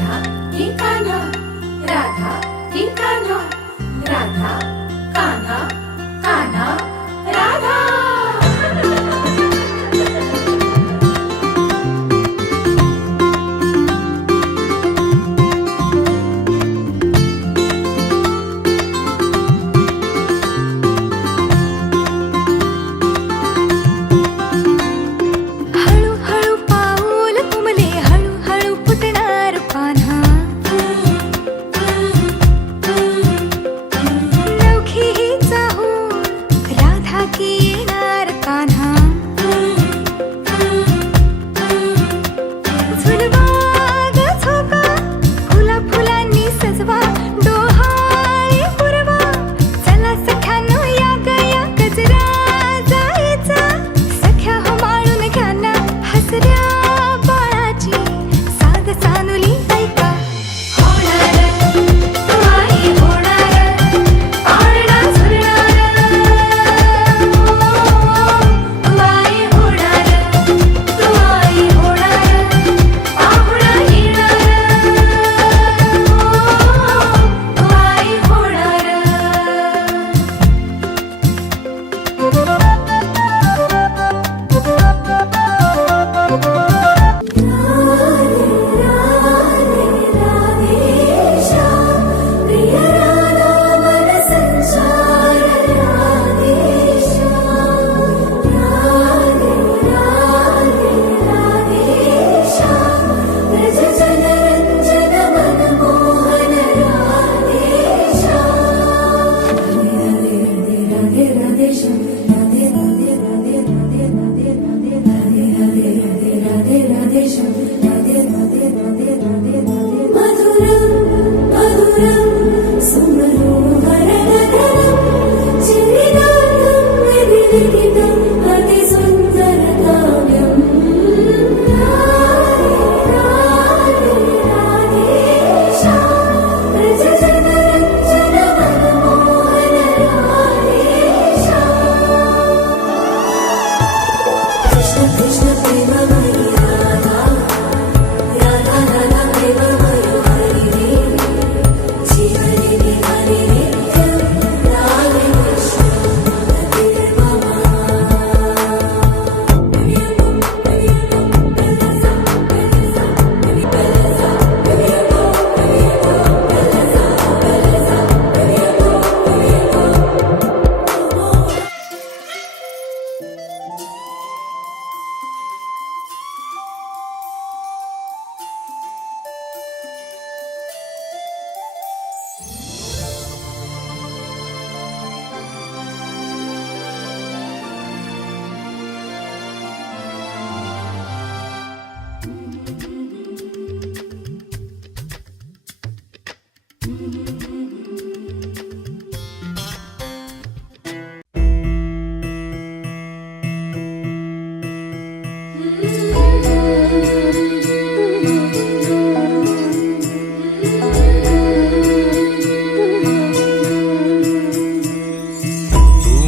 राधा की कान्हा, राधा की कान्हा, राधा कान्हा, कान्हा राधा. हळूहळू पाऊल तुमले, हळूहळू फुटणार पान्हा. नवखी ही चाहूल, राधा की येणार कान्हा. झुलवा ग झोका, फुला फुलांनी सजवा, डोहाळे पुरवा. चला सख्यानो या गया गजरा जायचा, सख्या हो माळून घ्या ना हसऱ्या बाळाची साग सानुली ऐका. होणार तू आई होणार, पाळणा झुलणार. तू आई होणार, तू आई होणार, पाहुणा येणार. तू आई होणार.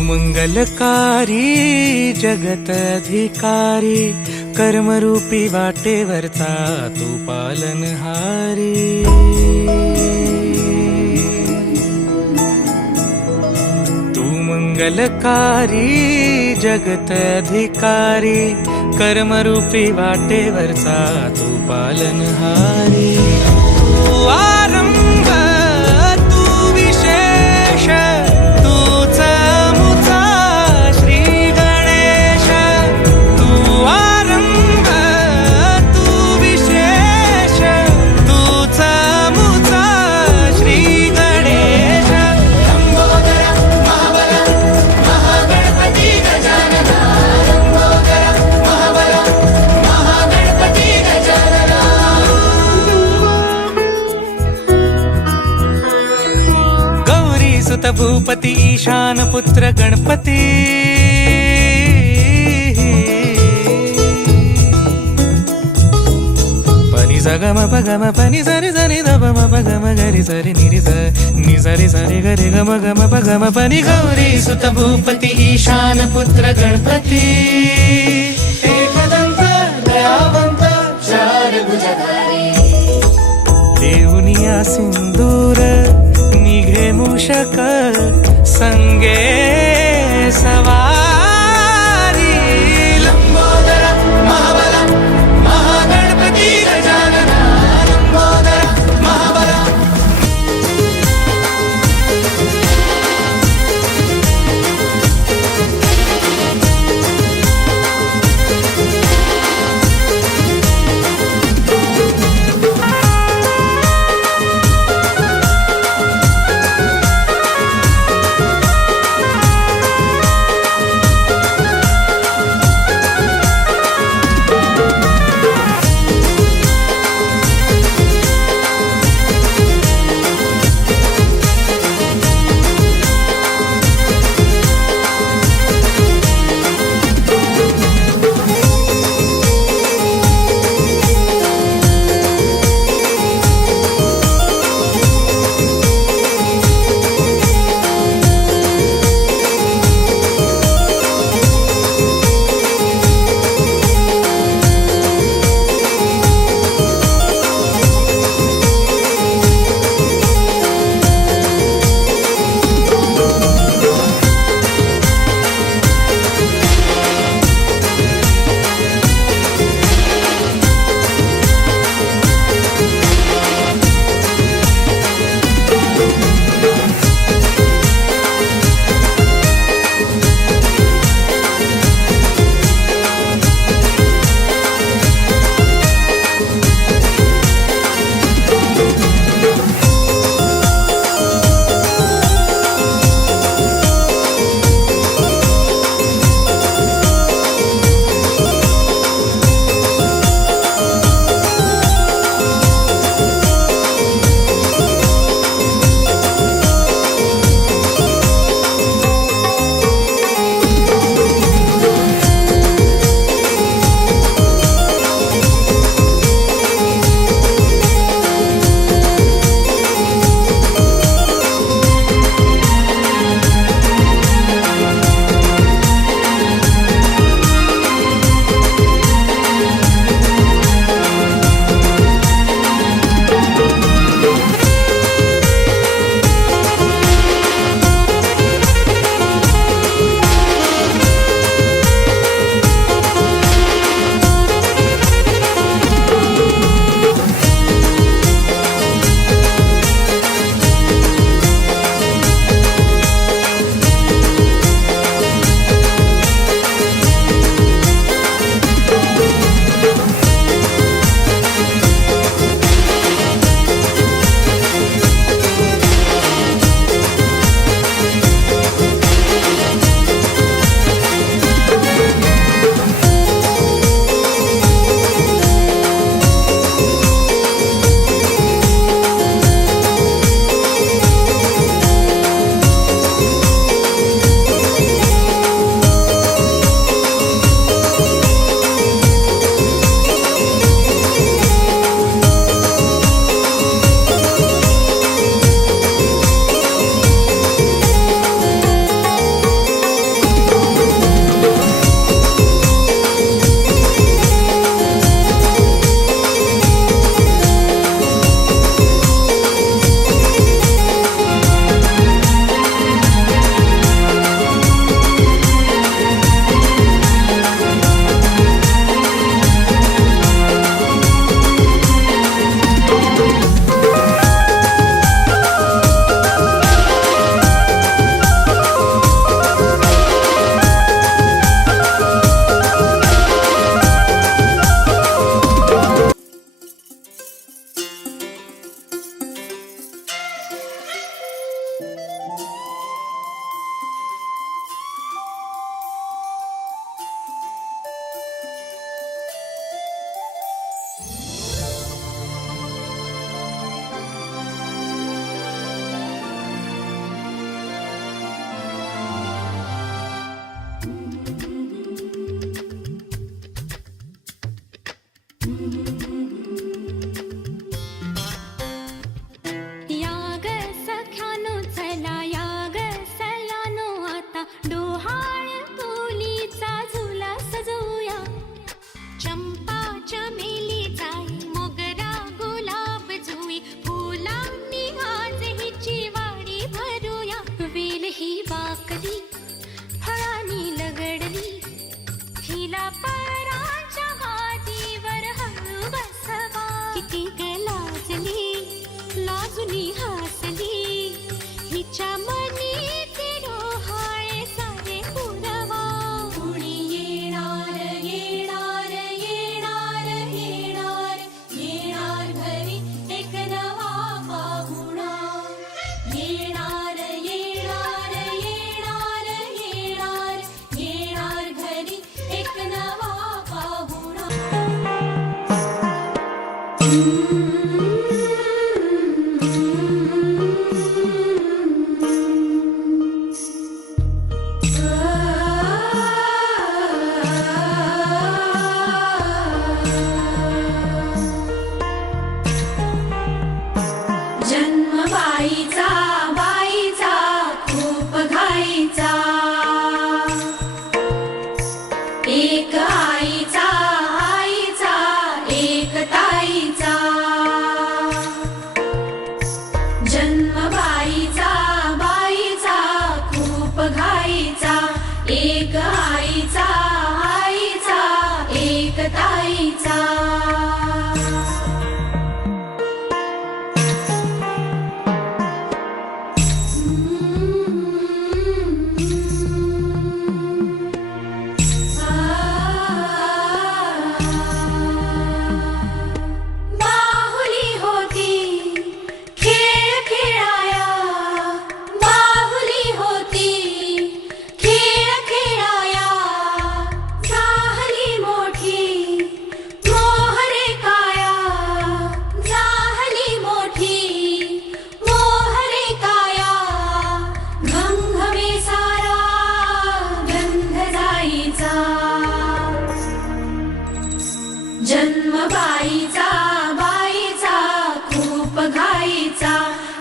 मंगलकारी जगत अधिकारी, कर्मरूपी वाटेवरचा तू पालनहारी. तू मंगलकारी जगत अधिकारी, कर्मरूपी वाटेवरचा तू पालनहारी. तू आरंभ तू विशेष, तूच मुचा श्री गणेश. तू आरंभ तू विशेष, तूच मुचा श्री गणेश. लंबोदर महाबल महागणपती गजानना, लंबोदर महाबल महागणपती गजानना. गौरी सुत भूपती ईशान पुत्र गणपती. पनि सगम पगम पनि सरि सरि ध म पगम गरि सरि निरि स नि सरि सरि गरि गम गम पगम पनि. गौरी सुत भूपती ईशान पुत्र गणपती. एकदंत दयावंत चार भुजधारी, देऊनिया सिंदूर निघे मूषक संगे सवारी लंबोदर महाबला महागणपती गजानना लंबोदर महाबला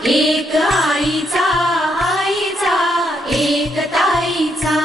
एक आईचा आईचा एक ताईचा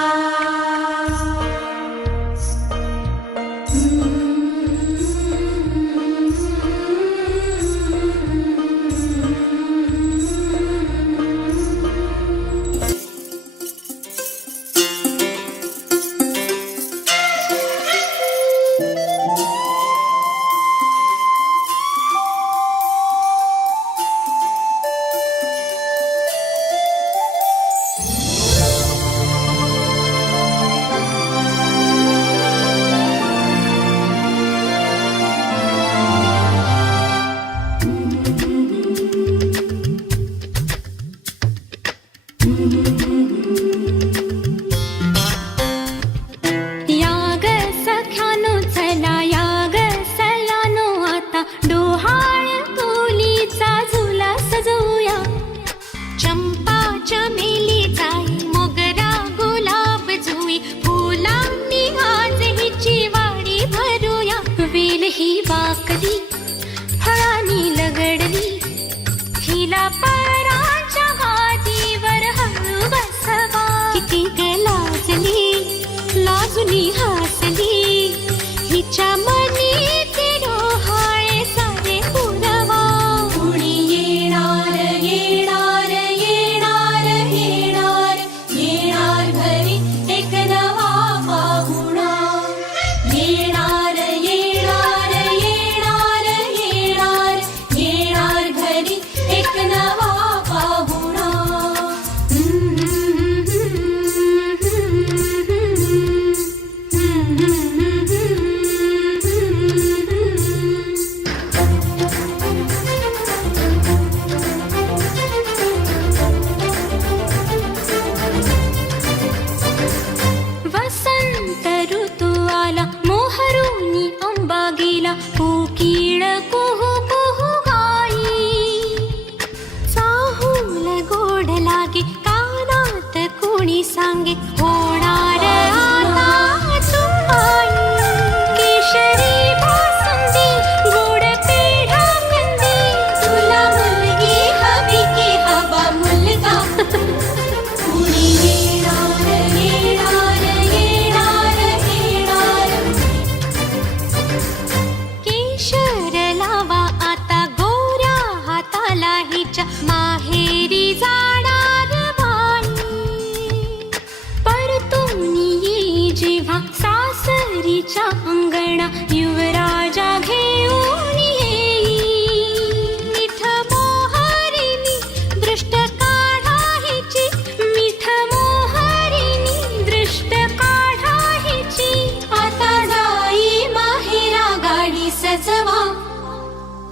याग सख्यानो चला याग सलानो आता डोहाळ तोलीचा झुला सजवूया चंपा चमेली जाई मोगरा गुलाब जुई फुलांनी आज हिची वाडी भरूया वेल ही वाकली फळांनी लगडली हिला पराच्या गादीवर हळू बसवा किती ग लाजली लाजुनी हसली हिच्या मनी ते डोहाळे सारे पुरवा कुणी येणार येणार येणार येणार येणार घरी एक नवा पाहुणा येणार येणार येणार येणार येणार घरी एक नवा पाहुणा वसंत ऋतू आला मोहरुनी अंबा गेला कोकिळ कुहू कुहू गाई चाहूल गोड लागे कानात कोणी सांगे होणार आता तू आई केशरी बासुंदी गोड पेढा कंदी तुला मुलगी हवी की हवा मुलगा कुणी येणार येणार येणार येणार केशर लावा आता गोऱ्या हाताला हिच्या माहेरी जाणार बाई परतून ये जेव्हा सासरीच्या अंगणा युवराजा घेऊन येई मिठ मोहरीनी दृष्ट काढा हिची मिठ मोहरीनी दृष्ट काढा हिची आता जाई माहेरा गाडी सजवा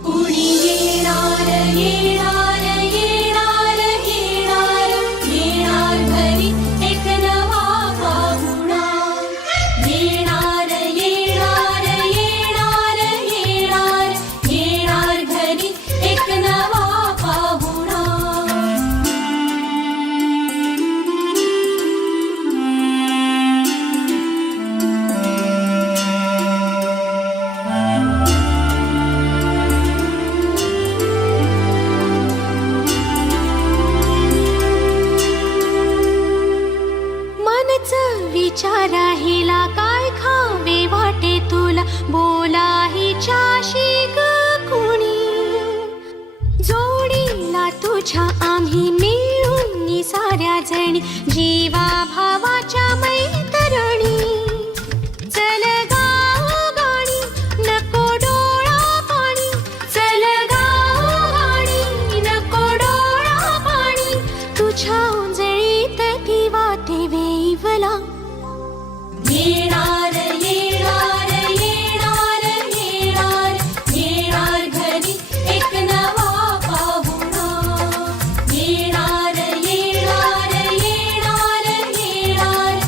कुणी येणार येणार येणार येणार येणार घरी एक नवा पाहुणा येणार येणार येणार येणार येणार घरी एक नवा पाहुणा मनच विचारा हिला काय खावे वाटे तुला बोला हिच्याशी ग कुणी जोडीला तुझ्या आम्ही मिळून साऱ्या जणी जीवा भावाच्या मैत्रिणी चल गाव गाणी नको डोळा पाणी चल गाव गाणी नको डोळा पाणी तुझ्या उंजळीत ती वाटे वेईवला येणार येणार येणार येणार येणार घरी एक नवा पाहुणा येणार येणार येणार येणार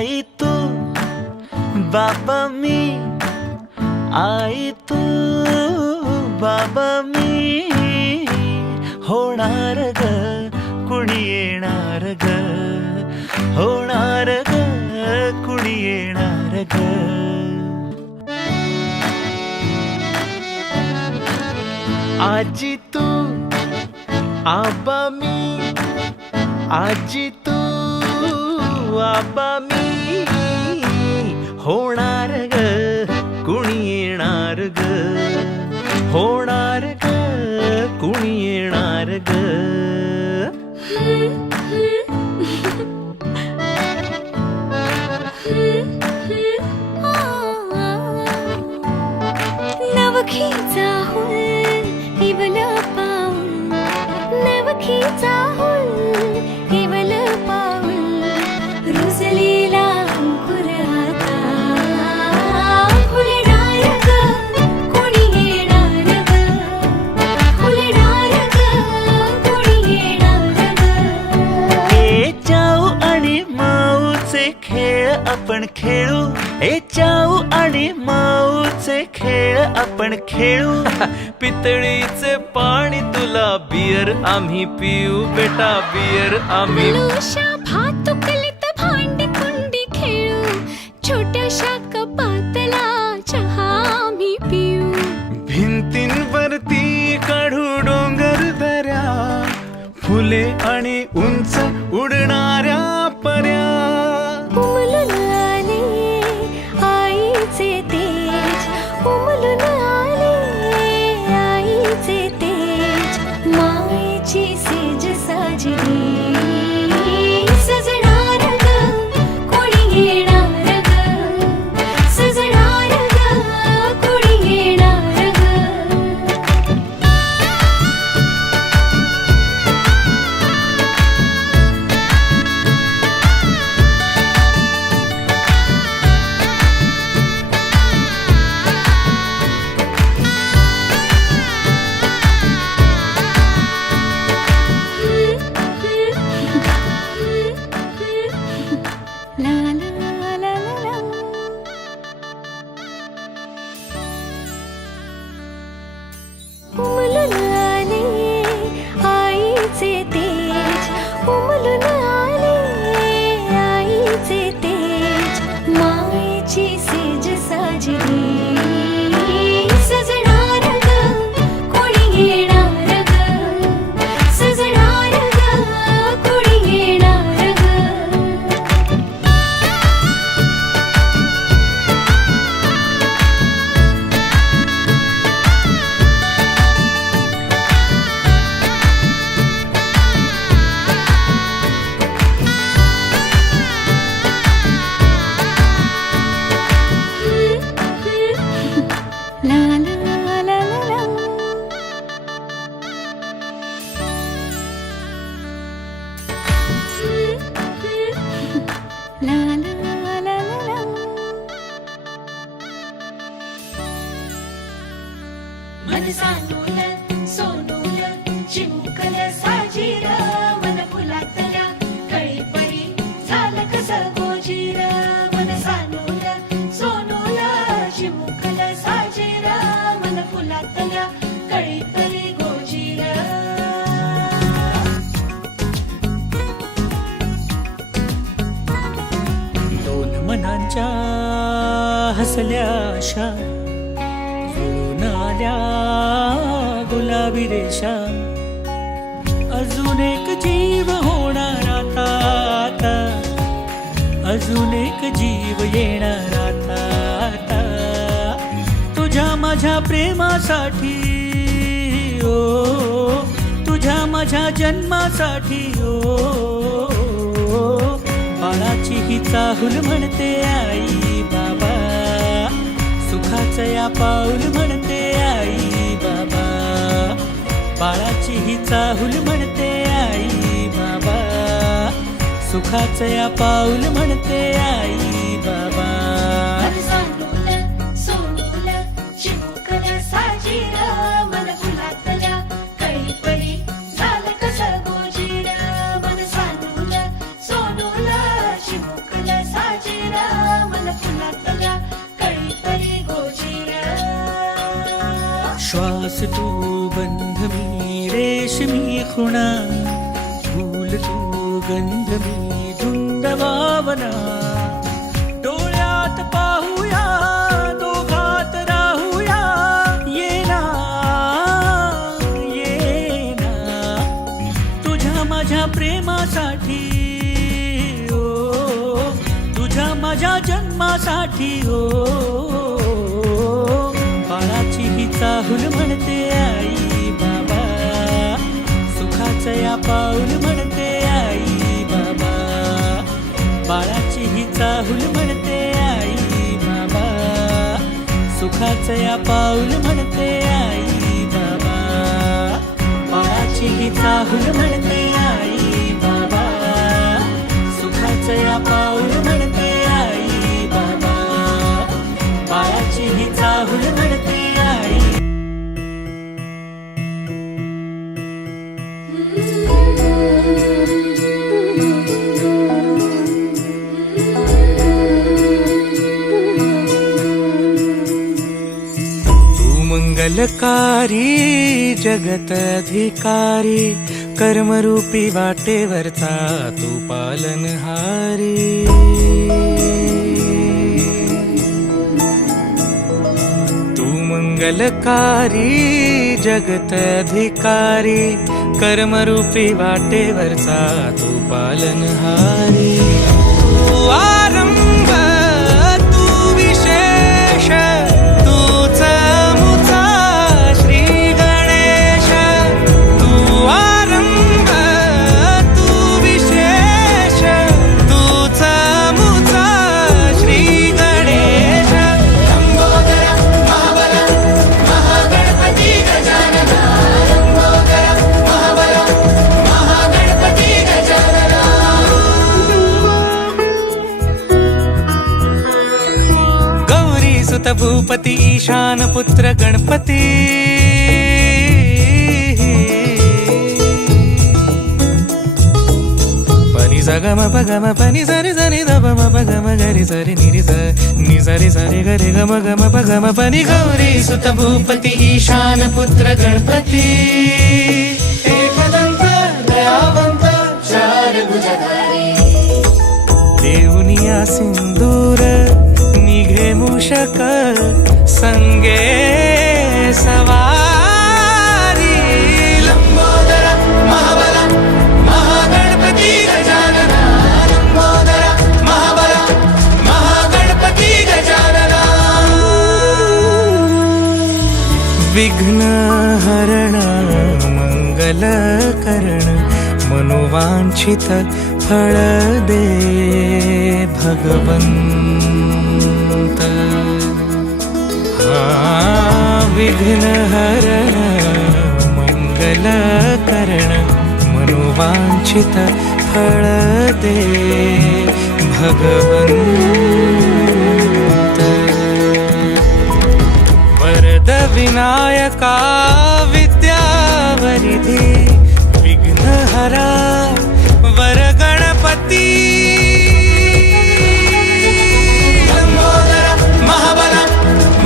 आई तू बाबा मी, आई तू बाबा मी, होणार ग कुणी येणार ग, होणार ग कुणी येणार ग. आजी तू आबा मी, आजी तू आबा मी, होणार ग कुणी येणार ग, होणार ग कुणी येणार ग. नवखीचा हुल इवल पाऊल, नवखीचा हुल इवल पाऊल, रुजलेला अंकुर आता फुलणार ग कोणी येणार ग, फुलणार ग कोणी येणार ग. ए चाऊ आणि माऊचे खेळ आपण खेळू, ए चाऊ आणि माऊचे खेळ आपण खेळू. पितळीचे पाणी तुला बियर आम्ही पिऊ, बेटा बियर आम्ही. लुशा भातुकलीत भांडी कुंडी खेळू, छोट्याशा कपातला चहा आम्ही पिऊ. भिंतींवरती काढू डोंगर दऱ्या, फुले आणि उंच उडणाऱ्या पर्या. उमलून आले आईचे तेज, उमलून आले आईचे तेज, मायेची सेज साजली सजणार ग कोणी येणार ग, सजणार ग कोणी येणार ग. La la la la la. उमलून आले आईचे तेज, उमलून आले आईचे तेज, मायेची सेज साजली सजणार ग कोणी येणार ग, सजणार ग कोणी येणार ग. La la la la la. La la la la la. मन सांडून सोनून चिमुकल साजीर, मन फुलातल्या कळी पळी झालं कसं गोजीर. मन सांडून सोनून चिमुकल साजीर, मन फुलातल्या कळी पळी गोजीर. दोन मनांच्या हसल्या आशा, जुळून आल्या गुलाबी रेषा. अजून एक जीव होणार आता, आता अजून एक जीव येणार आता, आता. तुझ्या माझ्या प्रेमासाठी ओ, तुझ्या माझ्या जन्मासाठी ओ, बाळाची ही चाहूल म्हणते आई बाबा, सुखाचं या पाऊल म्हणते आई बाबा. बाळाची ही चाहूल म्हणते आई बाबा, सुखाचं या पाऊल म्हणते आई बाबा. मन सांडून सोनून चिमुकल साजीर, मन फुलातल्या कळी पळी झालं कसं गोजीर. मन सांडून सोनून चिमुकल साजीर. तू बंध मी रेशमी खुणा, फूल तू गंध मी धुंद भावना. डोळ्यात पाहूया दोघात राहूया, ये ना ये ना तुझ्या माझ्या प्रेमासाठी, ओ तुझ्या माझ्या जन्मासाठी. हो बाळाची ही चाहूल म्हणते आई बाबा, सुखाचं या पाऊल म्हणते आई बाबा. बाळाची ही चाहूल म्हणते आई बाबा, सुखाचं या पाऊल म्हणते आई बाबा. बाळाची ही चाहूल म्हणते आई बाबा, सुखाचं या पाऊल म्हणते आई बाबा. बाळाची ही चाहूल म्हणते आई. तू मंगलकारी जगत अधिकारी, कर्मरूपी वाटेवरचा तू पालनहारी. तू मंगलकारी जगत अधिकारी, कर्मरूपी वाटेवरचा तू पालनहारी. तू आरंभ तू विशेष, तूच मुचा श्री गणेश. तू आरंभ तू विशेष, तूच मुचा श्री गणेश. लंबोदर महाबल महागणपती गजानना, लंबोदर महाबल महागणपती गजानना. गौरी सुत भूपती ईशान पुत्र गणपती. पनी सगम पगम पनी सरी सरी दब म पगम गरी सरी निरी स नि सरी सरी गरी गम गम पगम पनी. गौरी सुत भूपती ईशान पुत्र गणपती. एकदंत दयावंत चार भुजधारी, देऊनिया सिंदूर निघे मूषक, संगे सवारी. लंबोदर महाबल महागणपती गजानना, लंबोदर महाबल महागणपती गजानना. विघ्न हरण मंगल करण, मनोवांछित फळ दे भगवंत. विघ्न हरण मंगल करण, मनोवांछित फळ दे भगवंत. वरद विनायका विद्यावरिधी, विघ्नहरा वर गणपती. लंबोदर महाबल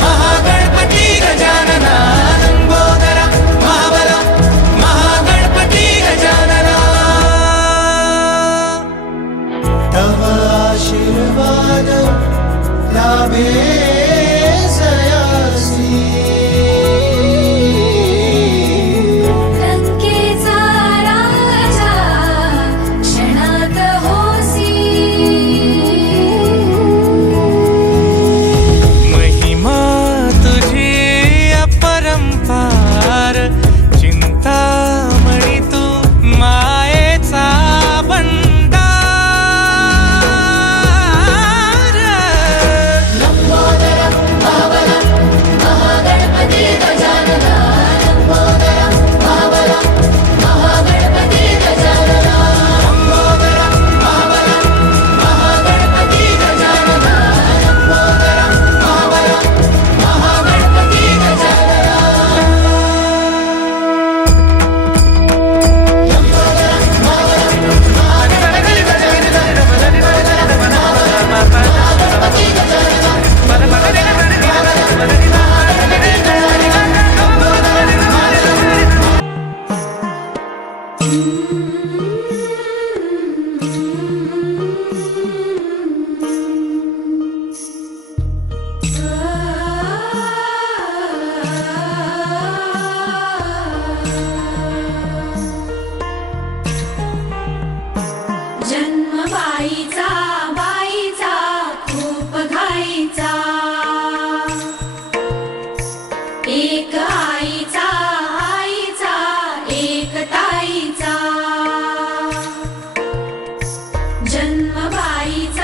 महागणपती गजानना, लंबोदर महाबल महागणपती गजानना. तव आशीर्वाद लाभे सयासी, लंकेचा राजा क्षणात होसी. महिमा तुझी अपरंपार, चिंतामणी तू मायेचा भंडार. लंबोदर जन्मबाईचा